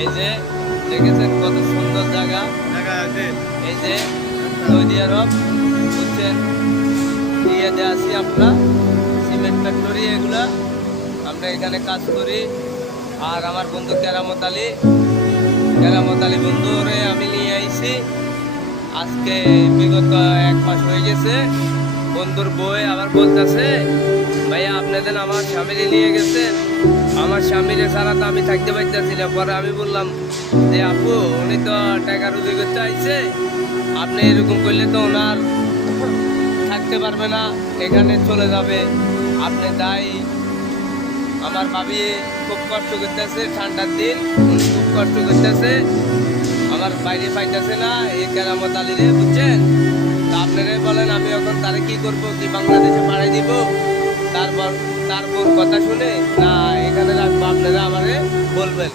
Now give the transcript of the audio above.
এই যে দেখেছেন কত সুন্দর জায়গা আছে। এই যে সৌদি আরব বুঝছেন ইয়েতে আছি আমরা সিমেন্ট ফ্যাক্টরি এগুলা আমরা এখানে কাজ করি। আর আমার বন্ধু কেরামত আলী বন্ধুরে আমি নিয়ে আইছি আজকে বিগত 1 মাস হয়ে গেছে। বন্ধুর বই আবার বলতেছে ভাইয়া আপনাদের আমার স্বামীরে নিয়ে গেছেন, আমার স্বামীরে ছাড়া তো আমি থাকতে পারতেছি না। পরে আমি বললাম যে আপু উনি তো টাকা রুজি করতে আইছে, আপনি এরকম করলে তো ওনার থাকতে পারবে না, এখানে চলে যাবে, আপনি দায়ী। আমার ভাবি খুব কষ্ট করতেছে, ঠান্ডার দিন উনি খুব কষ্ট করতেছে, আমার বাইরে পাইতেছে না এই কেরামত আলীরে বুঝছেন। তা আপনারাই বলেন আমি এখন তারে কি করবো, কি বাংলাদেশে পাঠাই দিব? তারপর কথা শুনে না এখানে রাখবো, আপনারা আমারে বলবেন।